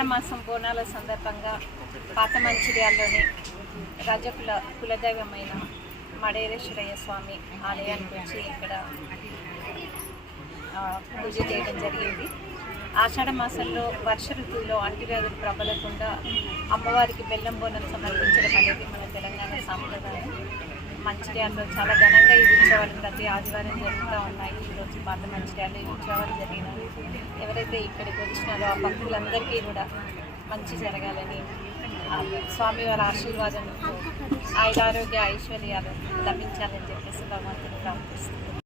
ఆషాఢమాసం బోనాల సందర్భంగా పాత మంచిర్యాలలోని కులదైవమైన మడేరేశ్వరయ్య స్వామి ఆలయానికి వచ్చి ఇక్కడ పూజ చేయడం జరిగింది. ఆషాఢ మాసంలో వర్ష ఋతువులో అంటువ్యాధులు ప్రబలకుండా అమ్మవారికి బెల్లం బోనం సమర్పించడం అనేది మన తెలంగాణ సాంప్రదాయం. మంచిర్యాలలో చాలా ఘనంగా ఈ ఉత్సవాలు ప్రతి ఆదివారం జరుగుతూ ఉన్నాయి. ఈరోజు పాత మంచిర్యాలలో ఈ ఉత్సవాలు జరిగినాయి. ఎవరైతే ఇక్కడికి వచ్చినారో ఆ భక్తులందరికీ కూడా మంచి జరగాలని స్వామివారి ఆశీర్వాదంతో ఆయురారోగ్య ఐశ్వర్యాలు లభించాలని చెప్పేసి భగవంతుని ప్రార్థిస్తున్నాను.